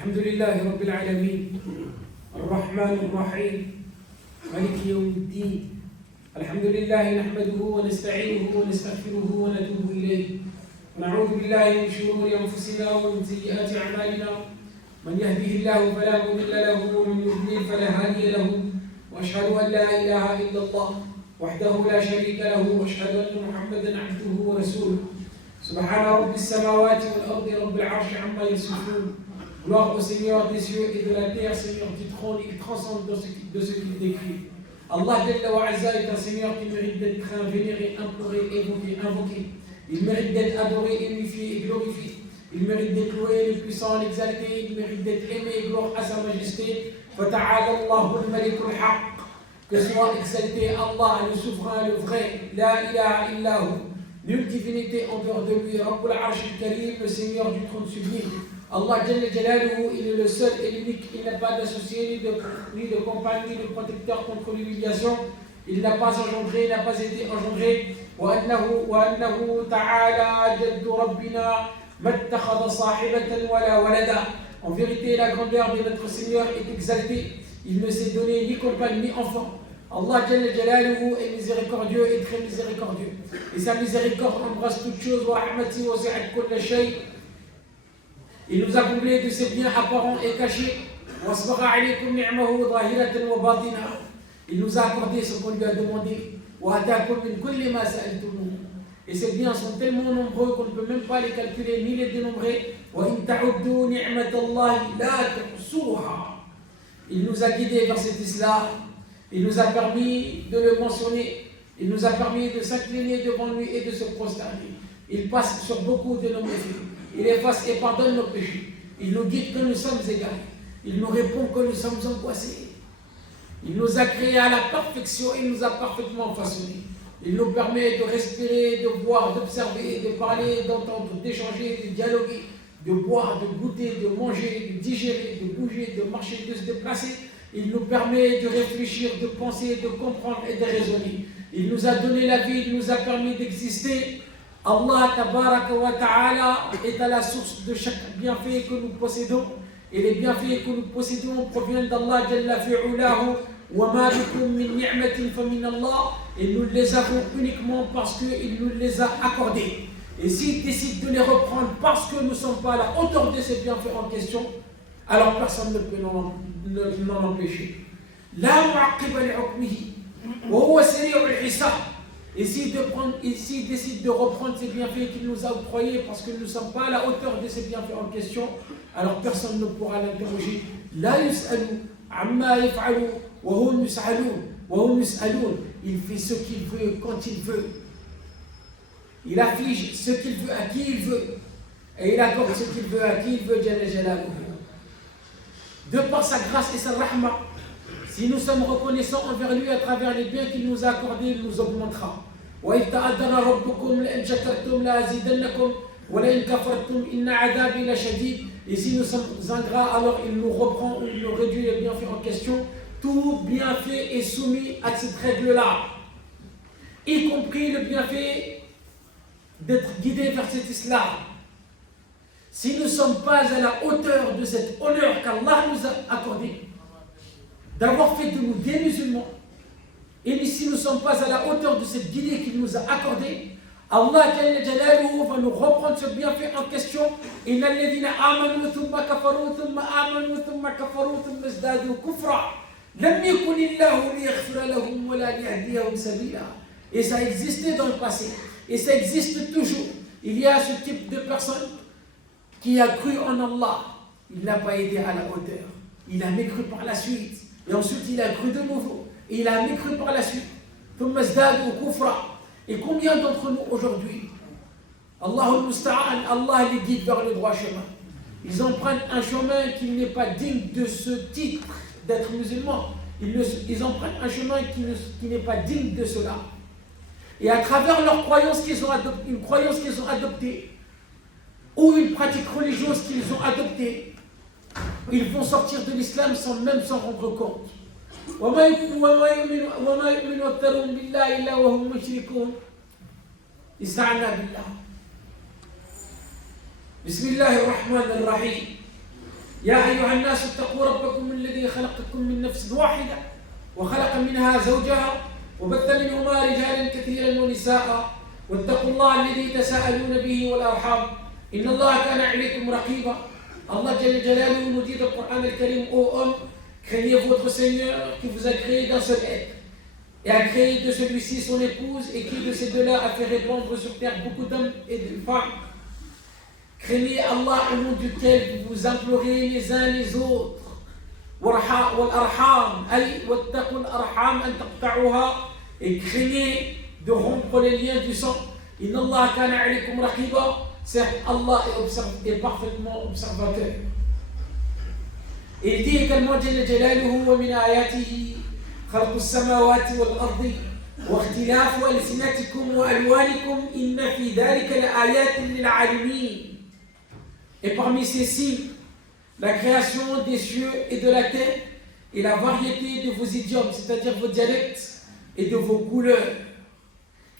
الحمد لله رب العالمين الرحمن الرحيم مالك يوم الدين. الحمد لله نحمده ونستعينه ونستغفره ونتوب إليه ونعوذ بالله من شرور أنفسنا ومن سيئات أعمالنا. من يهده الله فلا مضل له ومن يضلل فلا هادي له، وأشهد أن لا إله إلا الله وحده لا شريك له، وأشهد أن محمدا عبده ورسوله. سبحان رب السماوات والأرض رب العرش عما يصفون. Gloire au Seigneur des cieux et de la terre, Seigneur du trône, il transcende de ce qu'il décrit. Allah Jalla wa Azza est un Seigneur qui mérite d'être craint, vénéré, imploré, invoqué. Il mérite d'être adoré, unifié et glorifié. Il mérite d'être loué, le puissant, l'exalté. Il mérite d'être aimé, gloire à sa majesté. Fata'ala Allahu al-Malik al-Haq. Que soit exalté Allah, le souverain, le vrai. La ilaha illahu. Nulle divinité en dehors de lui. Rabbul Arsh al-Karim, le Seigneur du trône sublime. Allah Jalla Jalaluhu, il est le seul et l'unique, il n'a pas d'associé, ni de compagne, ni de protecteur contre l'humiliation. Il n'a pas engendré, n'a pas été engendré. وأنه تعالى جد ربنا ما اتخذ صاحبة ولا ولدا. En vérité, la grandeur de notre Seigneur est exaltée. Il ne s'est donné ni compagne ni enfant. Allah Jalla Jalaluhu est miséricordieux et très miséricordieux. Et sa miséricorde embrasse toutes choses. Wa rahmati wasi'at kulla shay. Il nous a comblés de ses biens apparents et cachés. Il nous a accordé ce qu'on lui a demandé. Et ces biens sont tellement nombreux qu'on ne peut même pas les calculer ni les dénombrer. Il nous a guidés vers cet islam. Il nous a permis de le mentionner. Il nous a permis de s'incliner devant lui et de se prosterner. Il passe sur beaucoup de nos méfaits. Il efface et pardonne nos péchés. Il nous guide quand nous sommes égarés. Il nous répond quand nous sommes angoissés. Il nous a créés à la perfection. Il nous a parfaitement façonnés. Il nous permet de respirer, de voir, d'observer, de parler, d'entendre, d'échanger, de dialoguer, de boire, de goûter, de manger, de digérer, de bouger, de marcher, de se déplacer. Il nous permet de réfléchir, de penser, de comprendre et de raisonner. Il nous a donné la vie. Il nous a permis d'exister. Allah Tabaraka wa Ta'ala est à la source de chaque bienfait que nous possédons. Et les bienfaits que nous possédons proviennent d'Allah Jalla fi'ulahu. Wa ma bikum min ni'matin fa min Allah. Et nous les avons uniquement parce qu'il nous les a accordés. Et s'il décide de les reprendre parce que nous ne sommes pas à la hauteur de ces bienfaits en question, alors personne ne peut l'en empêcher. La mu'aqqiba li'hukmihi wa huwa sari'ul hisab. Et s'il décide de reprendre ces bienfaits qu'il nous a octroyés parce que nous ne sommes pas à la hauteur de ces bienfaits en question, alors personne ne pourra l'interroger. La yus'alu amma yaf'alu wa hum yus'alun. Il fait ce qu'il veut quand il veut. Il afflige ce qu'il veut à qui il veut. Et il accorde ce qu'il veut à qui il veut, Jalla Jalaluhu. De par sa grâce et sa rahma, si nous sommes reconnaissants envers lui à travers les biens qu'il nous a accordés, il nous augmentera. وَإِذْ تَعَذَّنَ رَبُّكُمْ لَإِنْ شَكَرْتُمْ لَأَزِيدَنَّكُمْ وَلَئِنْ كَفَرْتُمْ إِنَّ عَذَابِي لَشَدِيدٌ. Et si nous sommes ingrats, alors il nous reprend ou il nous réduit les bienfaits en question. Tout bienfait est soumis à cette règle-là, y compris le bienfait d'être guidé vers cet islam. Si nous ne sommes pas à la hauteur de cet honneur qu'Allah nous a accordé, d'avoir fait de nous des musulmans, et si nous ne sommes pas à la hauteur de cette guidée qu'il nous a accordée, Allah Jalla Jalaluhu va nous reprendre ce bienfait en question. Innal ladhina amanu thumma kafaru thumma amanu thumma kafaru thumma izdadu kufra lam yakun illahu liyaghfira lahum wa la liyahdiyahum sabila. Et ça existait dans le passé et ça existe toujours. Il y a ce type de personne qui a cru en Allah, il n'a pas été à la hauteur, il a mécru par la suite. Et ensuite, il a cru de nouveau. Et il a mécru par la suite. Et combien d'entre nous aujourd'hui, Allah les guide vers le droit chemin. Ils empruntent un chemin qui n'est pas digne de ce titre d'être musulman. Ils empruntent un chemin qui n'est pas digne de cela. Et à travers leur croyance qu'ils ont adoptée, une croyance qu'ils ont adoptée, ou une pratique religieuse qu'ils ont adoptée, ils vont sortir de l'islam sans même s'en rendre compte. وما يؤمن أكثرهم بالله إلا وهم مشركون. استعنا بالله. بسم الله الرحمن الرحيم. يا أيها الناس اتقوا ربكم الذي خلقكم من نفس واحدة وخلق منها زوجها وبث منهما رجالا كثيرا ونساء واتقوا الله الذي تساءلون به والأرحام إن الله كان عليكم رقيبا. Allah Jalla Jalaluhu nous dit dans le Coran al-Karim: ô homme, craignez votre Seigneur qui vous a créé d'un seul être et a créé de celui-ci son épouse et qui de ces deux-là a fait répandre sur terre beaucoup d'hommes et de femmes. Craignez Allah au nom duquel vous vous implorez les uns les autres. والأرحام أي واتقوا الأرحام أن تقطعوها, et craignez de rompre les liens du sang. إن الله كان عليكم رقيبا, certes Allah est parfaitement observateur. Et il dit également جل جلاله ومن آياته خلق السماوات والأرض واختلاف ألسنتكم وألوانكم إن في ذلك لآيات للعالمين. Et parmi ces signes, la création des cieux et de la terre et la variété de vos idiomes, c'est-à-dire vos dialectes et de vos couleurs.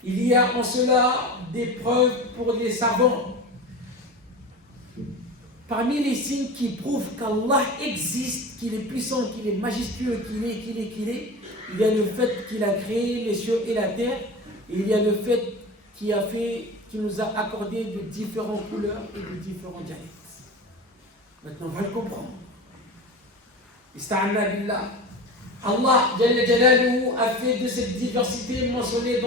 Il y a en cela des preuves pour les savants. Parmi les signes qui prouvent qu'Allah existe, qu'il est puissant, qu'il est majestueux, qu'il est, il y a le fait qu'il a créé les cieux et la terre, et il y a le fait qu'il nous a accordé de différentes couleurs et de différents dialectes. Maintenant, on va le comprendre. Ista'anna billah. Allah Jalla Jalaluhu a fait de cette diversité mentionnée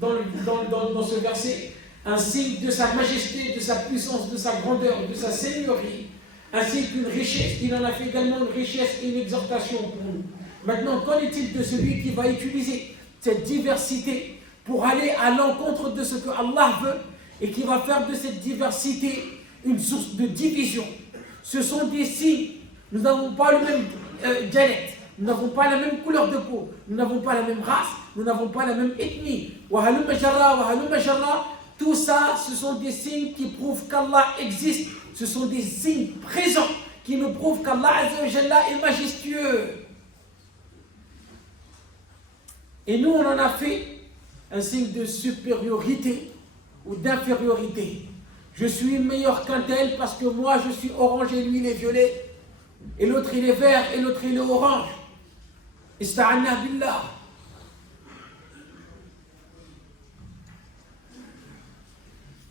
dans ce verset un signe de sa majesté, de sa puissance, de sa grandeur, de sa seigneurie, ainsi qu'une richesse. Il en a fait également une richesse et une exhortation pour nous. Maintenant, qu'en est-il de celui qui va utiliser cette diversité pour aller à l'encontre de ce que Allah veut et qui va faire de cette diversité une source de division? Ce sont des signes. Nous n'avons pas le même dialecte, nous n'avons pas la même couleur de peau, nous n'avons pas la même race, nous n'avons pas la même ethnie. Tout ça, ce sont des signes qui prouvent qu'Allah existe. Ce sont des signes présents qui nous prouvent qu'Allah est majestueux. Et nous, on en a fait un signe de supériorité ou d'infériorité. Je suis meilleur qu'un tel parce que moi je suis orange et lui il est violet, et l'autre il est vert et l'autre il est orange. Ista'anna billah.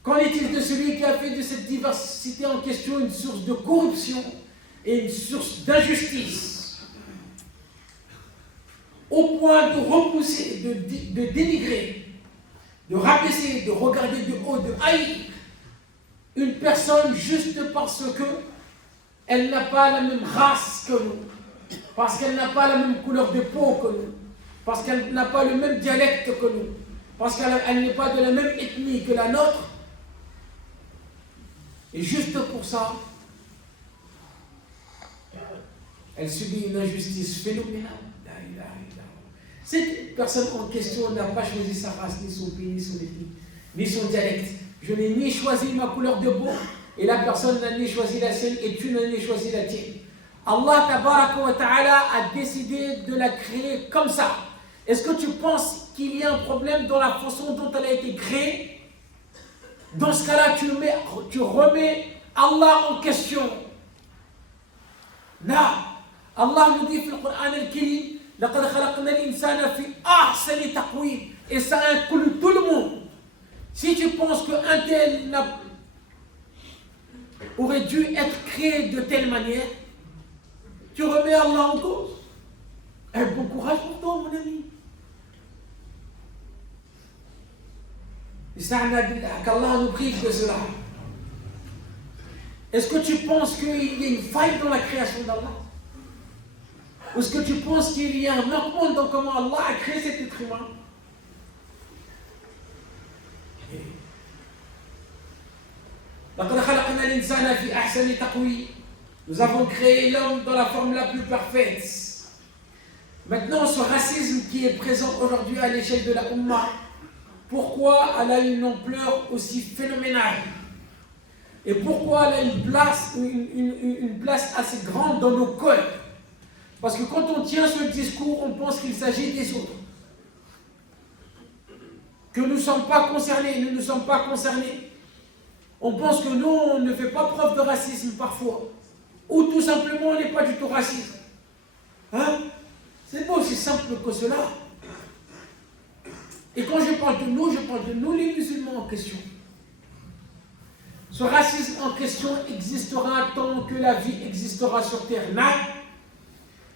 Qu'en est-il de celui qui a fait de cette diversité en question une source de corruption et une source d'injustice, au point de repousser, de dénigrer, de rabaisser, de regarder de haut, de haïr une personne juste parce qu'elle n'a pas la même race que nous, parce qu'elle n'a pas la même couleur de peau que nous, parce qu'elle n'a pas le même dialecte que nous, parce qu'elle n'est pas de la même ethnie que la nôtre. Et juste pour ça, elle subit une injustice phénoménale. Cette personne en question n'a pas choisi sa race, ni son pays, ni son ethnie, ni son dialecte. Je n'ai ni choisi ma couleur de peau, et la personne n'a ni choisi la sienne, et tu n'as ni choisi la tienne. Allah Tabaraka wa Ta'ala a décidé de la créer comme ça. Est-ce que tu penses qu'il y a un problème dans la façon dont elle a été créée? Dans ce cas-là, tu remets Allah en question. Non. Allah nous dit dans le Coran al-Karim, لَقَدْ خَلَقْنَا الْإِنسَانَ فِي أَحْسَنِ تَقْوِيمٍ. Et ça inclut tout le monde. Si tu penses qu'un tel aurait dû être créé de telle manière, tu remets Allah en cause. Bon courage pour toi, mon ami. Qu'Allah nous prive de cela. Est-ce que tu penses qu'il y a une faille dans la création d'Allah? Ou est-ce que tu penses qu'il y a un manquement dans comment Allah a créé cet être humain? Nous avons créé l'homme dans la forme la plus parfaite. Maintenant, ce racisme qui est présent aujourd'hui à l'échelle de la Ummah, pourquoi elle a une ampleur aussi phénoménale? Et pourquoi elle a une place assez grande dans nos cœurs? Parce que quand on tient ce discours, on pense qu'il s'agit des autres. Que nous ne sommes pas concernés, nous ne sommes pas concernés. On pense que nous, on ne fait pas preuve de racisme parfois. ou tout simplement on n'est pas du tout raciste. Hein? C'est pas aussi simple que cela. Et quand je parle de nous les musulmans en question. Ce racisme en question existera tant que la vie existera sur terre. Non.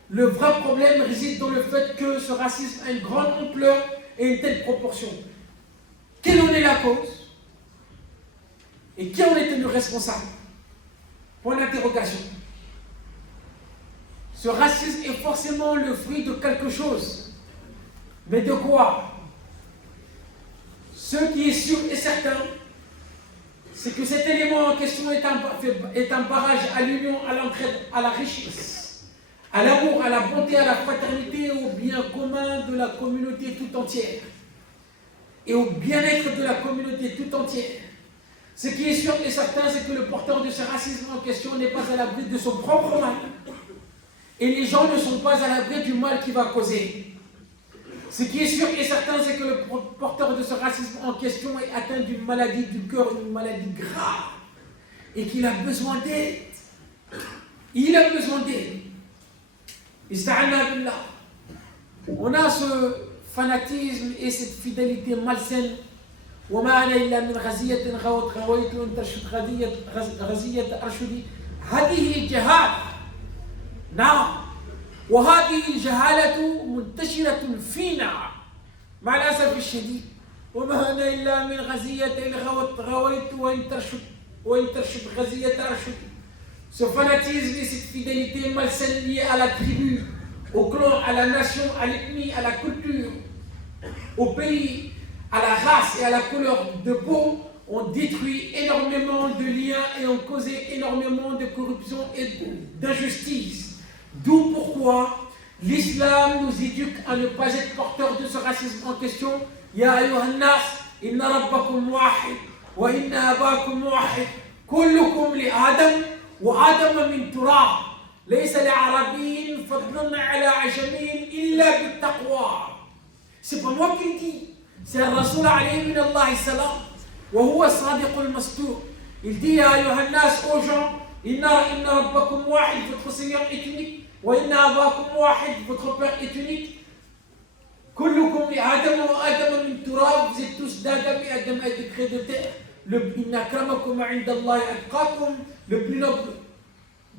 Le vrai problème réside dans le fait que ce racisme a une grande ampleur et une telle proportion. Quelle en est la cause? Et qui en est tenu responsable? Point d'interrogation. Ce racisme est forcément le fruit de quelque chose. Mais de quoi? Ce qui est sûr et certain, c'est que cet élément en question est un barrage à l'union, à l'entraide, à la richesse, à l'amour, à la bonté, à la fraternité, au bien commun de la communauté tout entière et au bien-être de la communauté tout entière. Ce qui est sûr et certain, c'est que le porteur de ce racisme en question n'est pas à l'abri de son propre mal. Et les gens ne sont pas à l'abri du mal qu'il va causer. Ce qui est sûr et certain, c'est que le porteur de ce racisme en question est atteint d'une maladie du cœur, une maladie grave, et qu'il a besoin d'aide. Il a besoin d'aide. Ista'ana billah. On a ce fanatisme et cette fidélité malsaine. وما أنا إلا من غزية غويت وانتشت غزية أرشدي. هذه جهالة. نعم. وهذه الجهالة منتشرة فينا مع الأسف الشديد. وما أنا إلا من غزية غويت وانتشت غزية أرشدي. Ce fanatisme et cette fidélité malsaine liée à la tribu, au clan, à la nation, à l'ethnie, à la culture, au pays, à la race et à la couleur de peau ont détruit énormément de liens et ont causé énormément de corruption et d'injustice. D'où pourquoi l'islam nous éduque à ne pas être porteurs de ce racisme en question. Ya ayyuhan nas, inna rabbakum wahid, wa inna abakum wahid, kullukum li Adam, wa Adam min turab, laysa li arabiyyin fadlun ala ajamin illa bit taqwa. C'est pas moi qui le dis. C'est le Rasoul alayhi min Allah salam, wa huwa sadiq al-mastour. Il dit ya ayyuhan nas aux gens, inna rabbakum wahid, votre Seigneur est unique, wa inna abakum wahid, votre Père est unique. Kullukum li Adam wa Adam min turab, vous êtes tous d'Adam et Adam a été créé de terre. Inna akramakum 'inda Allah atqakum, le plus noble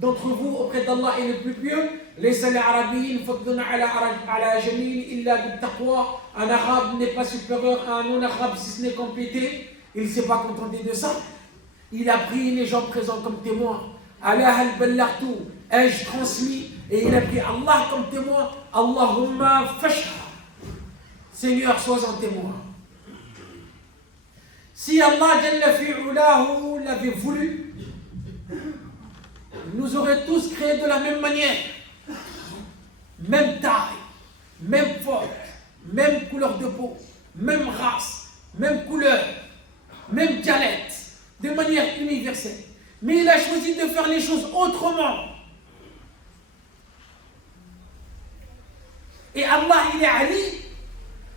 d'entre vous auprès d'Allah est le plus pieux. Laysa li arabiyyin fadlun ala jamil illa bit taqwa. Un arabe n'est pas supérieur à un non-arabe si ce n'est complété. Il ne s'est pas contenté de ça. Il a pris les gens présents comme témoins. Allah al-ballartu, ai-je transmis? Et il a pris Allah comme témoin. Allahumma fashha. Seigneur, sois-en témoin. Si Allah Jalla fi'ulahu l'avait voulu, il nous aurait tous créés de la même manière. Même taille, même forme, même couleur de peau, même race, même couleur, même dialecte, de manière universelle. Mais il a choisi de faire les choses autrement. Et Allah, il est Ali,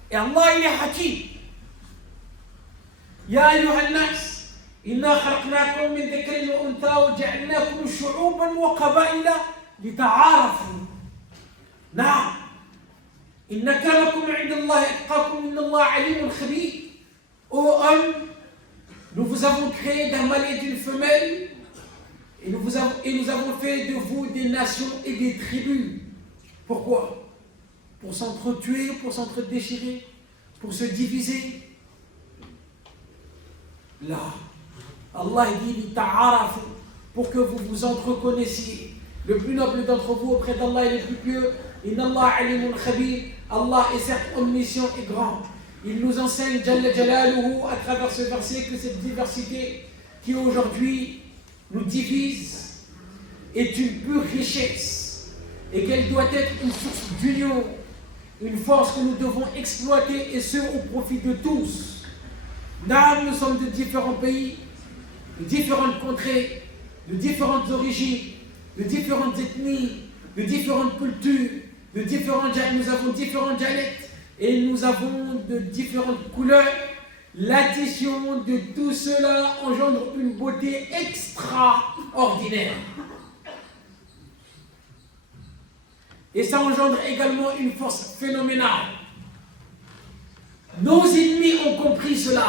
et Allah, il est Hakim. Ya ayyuhan nas, inna khalaqnakum min dhikrin wa untha wa ja'alnakum shu'uban wa qaba'ila lita'arafu. نعم إن أكرمكم عند الله أتقاكم إن الله عليم خبير. Ô homme, nous vous avons créé d'un mâle et d'une femelle et nous avons fait de vous des nations et des tribus. Pourquoi? Pour s'entretuer, pour s'entre-déchirer, pour se diviser. Là, Allah dit ta'arafu, pour que vous vous entreconnaissiez. Le plus noble d'entre vous auprès d'Allah est le plus pieux. Inna Allah alimun khabir. Allah est certes omniscient et grand. Il nous enseigne Jalla Jalaluhu à travers ce verset que cette diversité qui aujourd'hui nous divise est une pure richesse et qu'elle doit être une source d'union, une force que nous devons exploiter et ce au profit de tous. Nous sommes de différents pays, de différentes contrées, de différentes origines, de différentes ethnies, de différentes cultures, nous avons différents dialectes et nous avons de différentes couleurs. L'addition de tout cela engendre une beauté extraordinaire. Et ça engendre également une force phénoménale. Nos ennemis ont compris cela.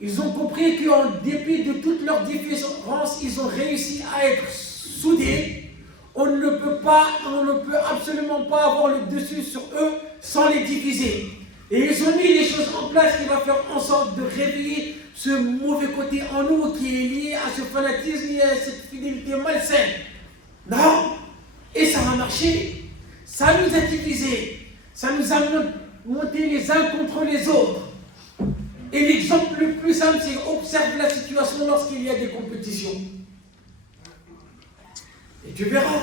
Ils ont compris qu'en dépit de toutes leurs différences, ils ont réussi à être soudés. On ne peut absolument pas avoir le dessus sur eux sans les diviser. Et ils ont mis les choses en place qui vont faire en sorte de réveiller ce mauvais côté en nous qui est lié à ce fanatisme et à cette fidélité malsaine. Non. Et ça a marché. Ça nous a divisés. Ça nous a monté les uns contre les autres. Et l'exemple le plus simple, c'est observe la situation lorsqu'il y a des compétitions. Et tu verras.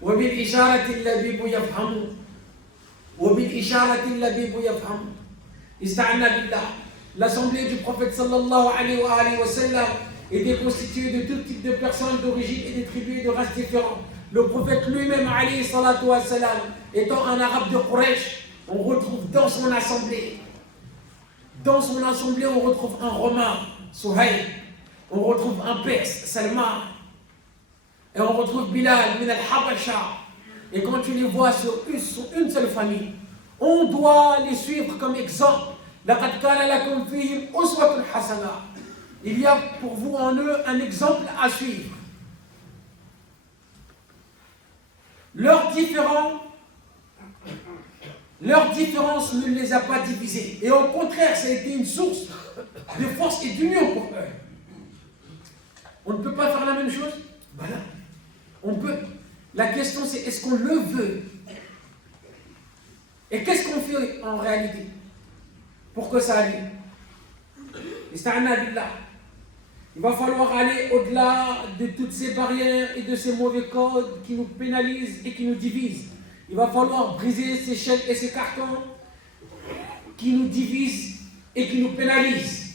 وبالإشارة اللبيب يفهم وبالإشارة اللبيب يفهم استعنا بالله. L'assemblée du prophète sallallahu alayhi wa sallam était constituée de tout type de personnes d'origine et de tribus et de races différentes. Le prophète lui-même alayhi salatu wa sallam, étant un arabe de Quraysh, on retrouve dans son assemblée, on retrouve un Romain, Suhayl, on retrouve un Perse, Salman, et on retrouve Bilal, min al-Habasha. Et quand tu les vois sur une seule famille, on doit les suivre comme exemple. لَقَدْ كَانَ لَكُمْ فِيهِمْ أُسْوَةٌ حَسَنَةٌ. Il y a pour vous en eux un exemple à suivre. Leurs différences ne les a pas divisés. Et au contraire, ça a été une source de force et d'union pour eux. On ne peut pas faire la même chose? Voilà. On peut. La question c'est, est-ce qu'on le veut? Et qu'est-ce qu'on fait en réalité pour que ça aille? Il va falloir aller au-delà de toutes ces barrières et de ces mauvais codes qui nous pénalisent et qui nous divisent. Il va falloir briser ces chaînes et ces cartons qui nous divisent et qui nous pénalisent.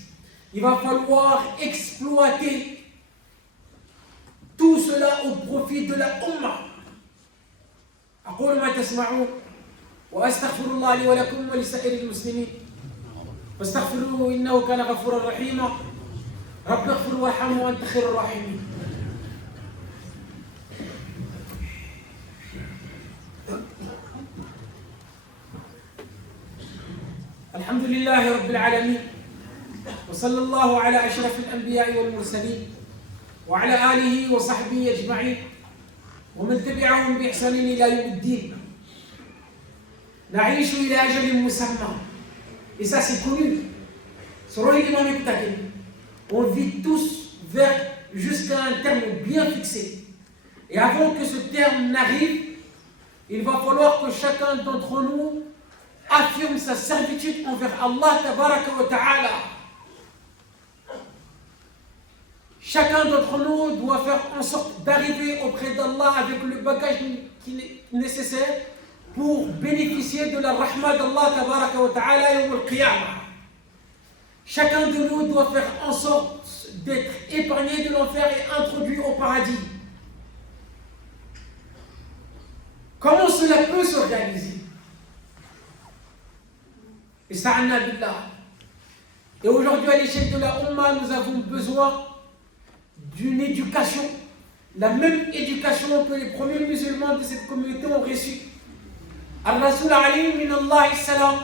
Il va falloir exploiter tout cela au profit de la Ummah. أقول ما تسمعون وأستغفر الله لي ولكم ولسائر المسلمين فاستغفروه إنه كان غفورا رحيما رب اغفر وارحم وأنت خير الراحمين. الحمد لله رب العالمين وصلى الله على أشرف الأنبياء والمرسلين وعلى آله وصحبه أجمعين ومن تبعهم بإحسان إلى يوم الدين. نعيش إلى أجل مسمى. Et ça c'est connu. On vit tous jusqu'à un terme bien fixé. Et avant que ce terme n'arrive, il va falloir que chacun d'entre nous affirme sa servitude envers Allah tabaraka wa ta'ala. Chacun d'entre nous doit faire en sorte d'arriver auprès d'Allah avec le bagage qui est nécessaire pour bénéficier de la rahma d'Allah tabaraka wa ta'ala yawm al-qiyamah. Chacun de nous doit faire en sorte d'être épargné de l'enfer et introduit au paradis. Comment cela peut se réaliser? Et aujourd'hui, à l'échelle de la Ummah, nous avons besoin d'une éducation, la même éducation que les premiers musulmans de cette communauté ont reçue. Al-Rasul alayhi min Allah salam,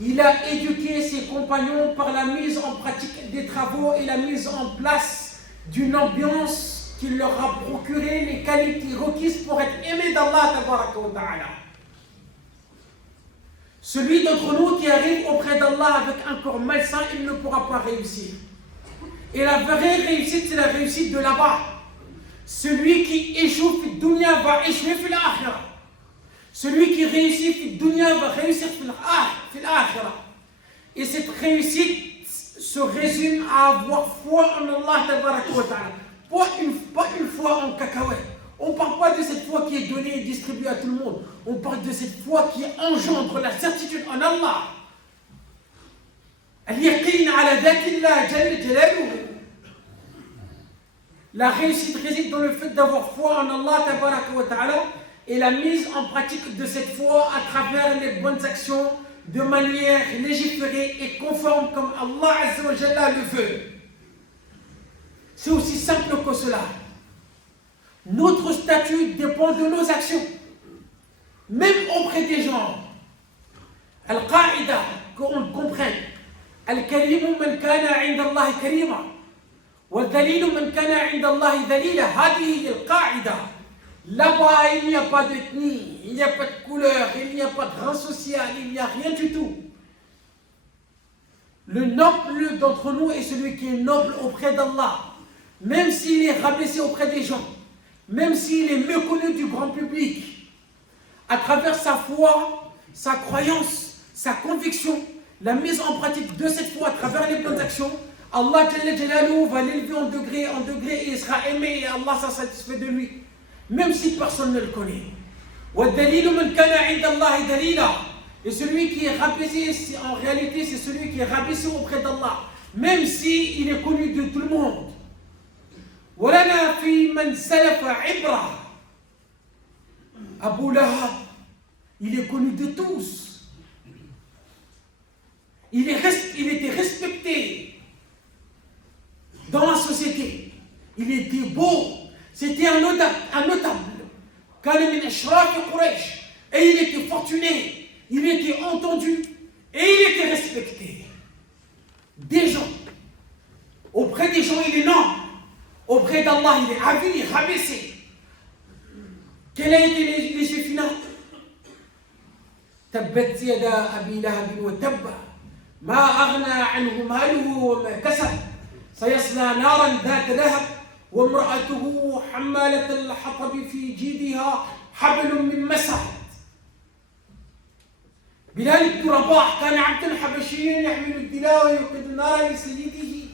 il a éduqué ses compagnons par la mise en pratique des travaux et la mise en place d'une ambiance qui leur a procuré les qualités requises pour être aimé d'Allah tabaraka wa ta'ala. Celui d'entre nous qui arrive auprès d'Allah avec un corps malsain, il ne pourra pas réussir. Et la vraie réussite, c'est la réussite de là-bas. Celui qui échoue fi dunya va échouer fi l'akhirah. Celui qui réussit fi dunya va réussir fi l'akhirah. Et cette réussite se résume à avoir foi en Allah tabaraka wa ta'ala. Pas une foi en cacahuète. On ne parle pas de cette foi qui est donnée et distribuée à tout le monde. On parle de cette foi qui engendre la certitude en Allah. La réussite réside dans le fait d'avoir foi en Allah tabaraka wa ta'ala et la mise en pratique de cette foi à travers les bonnes actions de manière légiférée et conforme comme Allah azza wa jalla le veut. C'est aussi simple que cela. Notre statut dépend de nos actions. même auprès des gens. Al-Qaïda, qu'on comprenne. Al-Karimu man kana inda Allah karima. Wal-Dalilu man kana inda Allah dalila. Hadihi al-Qaïda. Là-bas, il n'y a pas d'ethnie, il n'y a pas de couleur, il n'y a pas de rang social, il n'y a rien du tout. Le noble d'entre nous est celui qui est noble auprès d'Allah, même s'il est rabaissé auprès des gens, même s'il est méconnu du grand public. À travers sa foi, sa croyance, sa conviction, la mise en pratique de cette foi à travers les bonnes actions, Allah va l'élever en degré et il sera aimé et Allah sera satisfait de lui. Même si personne ne le connaît. Et celui qui est rabaissé, en réalité, c'est celui qui est rabaissé auprès d'Allah, même si il est connu de tout le monde. Abu Lahab, il est connu de tous. Il était respecté dans la société. Il était beau. C'était un notable. Et il était fortuné, il était entendu et il était respecté. Des gens. Auprès des gens, il est noble. Auprès d'Allah, il est avili, rabaissé. Quel a été l'effet final? Tabbat yada abi lahab wa tabba. Ma aghna anhu maluhu wa ma kasab. Sayasla naran dhat lahab. وامرأته حمالة الحطب في جيدها حبل من مسد. بلال بن رباح كان عبدا حبشيا يحمل الدلاء ويوقد النار لسيده.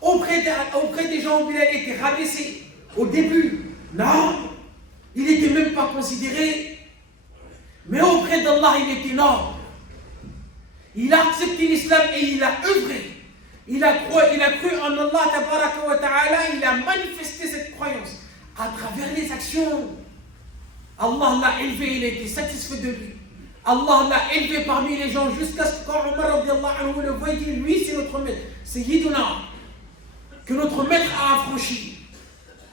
Auprès des gens, Bilal était rabaissé. Au début, non, il n'était même pas considéré. Mais auprès d'Allah, il était noble. Il a accepté l'islam et il a œuvré. Il a cru en Allah tabaraka wa ta'ala, il a manifesté cette croyance à travers les actions. Allah l'a élevé, il a été satisfait de lui. Allah l'a élevé parmi les gens jusqu'à ce que quand Omar radiallahu anhu le voit, il dit, lui c'est notre maître, c'est Yiduna, que notre maître a affranchi.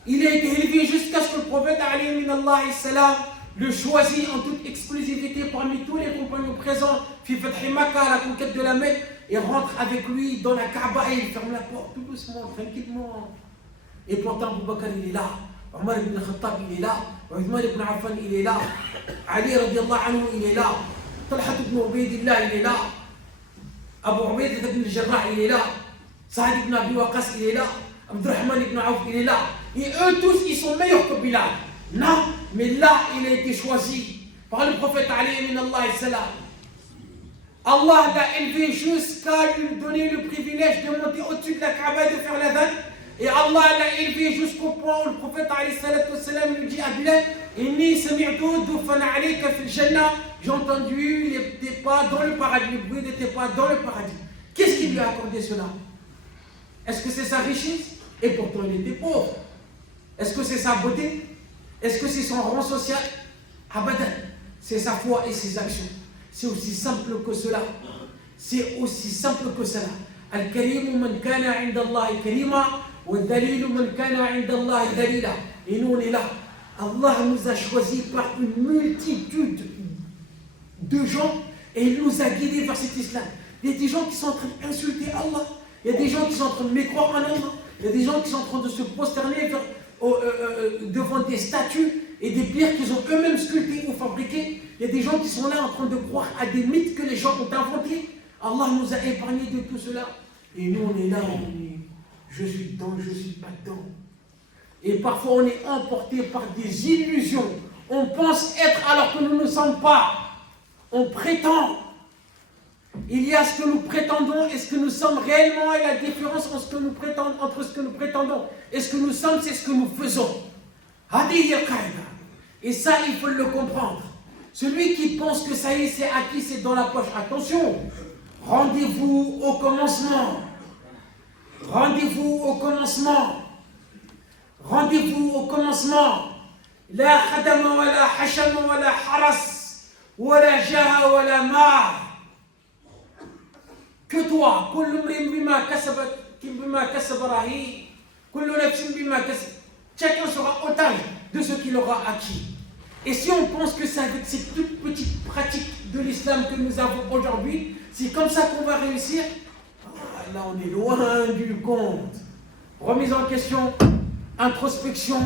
Il a été élevé jusqu'à ce que le prophète Ali min Allah salam le choisit en toute exclusivité parmi tous les compagnons présents, fi Fath Makkah, à la conquête de la Mecque, et rentre avec lui dans la Kaaba et il ferme la porte tout doucement, tranquillement. Et pourtant, Abu Bakr il est là, Omar ibn Khattab il est là, Uthman ibn Affan il est là, Ali radiallahu anhu il est là, Talha ibn Ubaydillah il est là, Abu Ubaydah ibn Jarrah il est là, Saad ibn Abi Waqas il est là, Abdurrahman ibn Auf il est là. Et eux tous ils sont meilleurs que Bilal. Non, mais là il a été choisi par le prophète Ali min Allah salam. Allah l'a élevé jusqu'à lui donner le privilège de monter au-dessus de la Kaaba et de faire l'adhan. Et Allah l'a élevé jusqu'au point où le prophète lui dit à Bilal, Inni sami'tu dufan alayka fil jannah. J'ai entendu, il n'était pas dans le paradis, le bruit n'était pas dans le paradis. Qu'est-ce qui lui a accordé cela? Est-ce que c'est sa richesse? Et pourtant il était pauvre. Est-ce que c'est sa beauté? Est-ce que c'est son rang social? Abadan. C'est sa foi et ses actions. C'est aussi simple que cela. C'est aussi simple que cela. Al-Karimu man kana inda Allah karima, wa dalilu man kana inda Allah dalila. Et nous on est là. Allah nous a choisis par une multitude de gens et il nous a guidés vers cet islam. Il y a des gens qui sont en train d'insulter Allah. Il y a des gens qui sont en train de mécroire en Allah. Il y a des gens qui sont en train de se prosterner devant des statues et des pierres qu'ils ont eux-mêmes sculptées ou fabriquées. Il y a des gens qui sont là en train de croire à des mythes que les gens ont inventés. Allah nous a épargnés de tout cela. Et nous, on est là, on dit, je suis dedans, je ne suis pas dedans. Et parfois, on est emporté par des illusions. On pense être alors que nous ne sommes pas. On prétend. Il y a ce que nous prétendons et ce que nous sommes réellement, et la différence entre ce que nous prétendons et ce que nous sommes, c'est ce que nous faisons. Et ça, il faut le comprendre. Celui qui pense que ça y est, c'est acquis, c'est dans la poche. Attention, rendez-vous au commencement. Rendez-vous au commencement. Rendez-vous au commencement. La khadama wa la hashama wa la haras wa la jaha wa la mar. Que toi, chacun sera otage de ce qu'il aura acquis. Et si on pense que c'est avec ces toutes petites pratiques de l'islam que nous avons aujourd'hui, c'est comme ça qu'on va réussir, là on est loin du compte. Remise en question, introspection,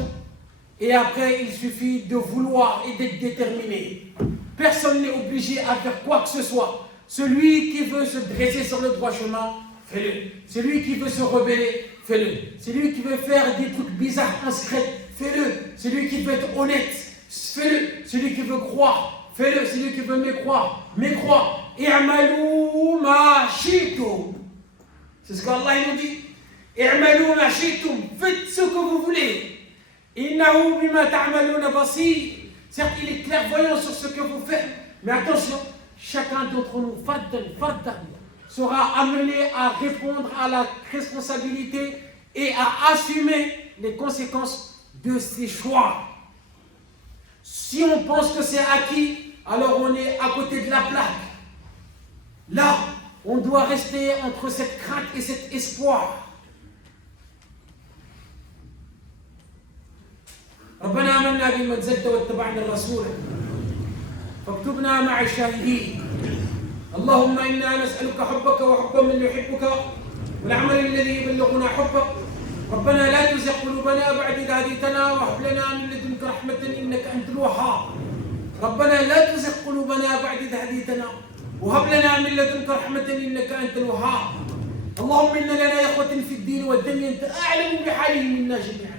et après il suffit de vouloir et d'être déterminé. Personne n'est obligé à faire quoi que ce soit. Celui qui veut se dresser sur le droit chemin, fais-le. Celui qui veut se rebeller, fais-le. Celui qui veut faire des trucs bizarres en secret, fais-le. Celui qui veut être honnête, fais-le. Celui qui veut croire, fais-le. Celui qui veut mécroire, mécrois. I'malou ma shi'tum. C'est ce qu'Allah nous dit. I'malou ma shi'tum. Faites ce que vous voulez. Innahu bima ta'maluna basir. Certes, il est clairvoyant sur ce que vous faites. Mais attention, chacun d'entre nous, sera amené à répondre à la responsabilité et à assumer les conséquences de ses choix. Si on pense que c'est acquis, alors on est à côté de la plaque. Là, on doit rester entre cette crainte et cet espoir. ربنا آمنا بما أنزلت واتبعنا الرسول فاكتبنا مع الشاهدين اللهم إنا نسألك حبك وحب من يحبك والعمل الذي يبلغنا حبك ربنا لا تزغ قلوبنا بعد إذ هديتنا وهب لنا من لدنك رحمة إنك أنت الوهاب ربنا لا تزغ قلوبنا بعد إذ هديتنا وهب لنا من لدنك رحمة إنك أنت الوهاب اللهم إن لنا إخوة في الدين والدم أنت أعلم بحالهم منا جميعا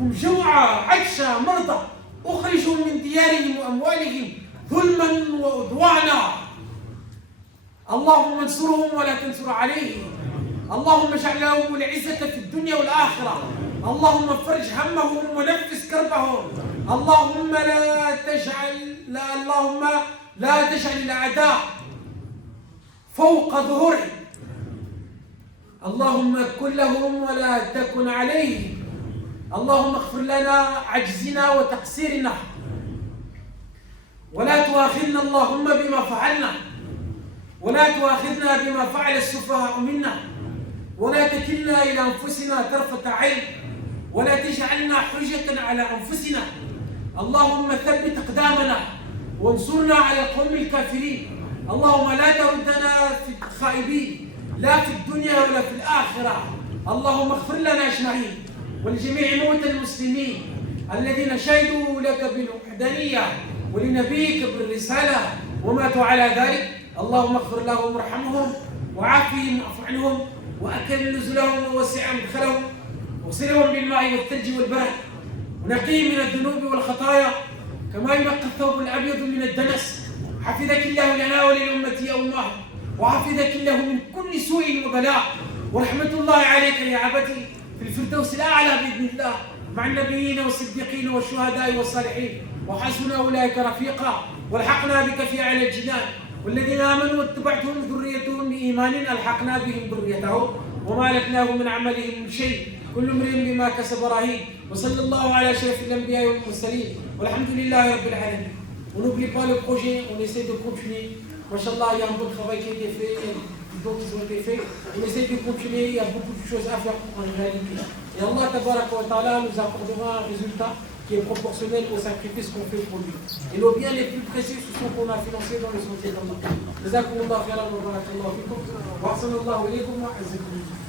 هم جوعى عطشى مرضى أخرجوا من ديارهم وأموالهم ظلما وعدوانا اللهم انصرهم ولا تنصر عليهم اللهم اجعل لهم العزة في الدنيا والآخرة اللهم فرج همهم ونفس كربهم اللهم لا تجعل الأعداء فوق ظهورهم اللهم كن لهم ولا تكن عليهم اللهم اغفر لنا عجزنا وتقصيرنا ولا تؤاخذنا اللهم بما فعلنا ولا تؤاخذنا بما فعل السفهاء منا ولا تكلنا إلى أنفسنا طرفة عين ولا تجعلنا حجة على أنفسنا اللهم ثبت أقدامنا وانصرنا على القوم الكافرين اللهم لا تردنا في الخائبين لا في الدنيا ولا في الآخرة اللهم اغفر لنا أجمعين ولجميع موتى المسلمين الذين شهدوا لك بالوحدانية ولنبيك بالرسالة وماتوا على ذلك اللهم اغفر لهم وارحمهم وعافهم واعف عنهم وأكرم نزلهم ووسع مدخلهم واغسلهم بالماء والثلج والبرد ونقيهم من الذنوب والخطايا كما ينقى الثوب الأبيض من الدنس حفظك الله لنا وللأمة يومه وحفظك الله من كل سوء وبلاء ورحمة الله عليك يا عبدي في الفردوس الأعلى بإذن الله مع النبيين والصديقين والشهداء والصالحين وحسن أولئك رفيقا والحقنا بك في أعلى الجنان والذين آمنوا واتبعتهم ذريتهم بإيمان ألحقنا بهم ذريتهم وما لكناهم من عملهم من شيء كل امرئ بما كسب رهين وصلى الله على أشرف الأنبياء والمرسلين والحمد لله رب العالمين. On n'oublie pas le projet, on essaie de continuer. Machallah, il y a un bon travail qui a été fait, donc ils ont été faits. On essaie de continuer, il y a beaucoup de choses à faire en réalité. Et Allah Tabaraka wa Ta'ala nous accordera un résultat qui est proportionnel au sacrifice qu'on fait pour lui. Et nos biens les plus précieux, ce sont qu'on a financés dans le sentier d'Allah. Jazakumullah khairan wa barakallahu fikum wa ahsanallahu ilaykum wa azzakum.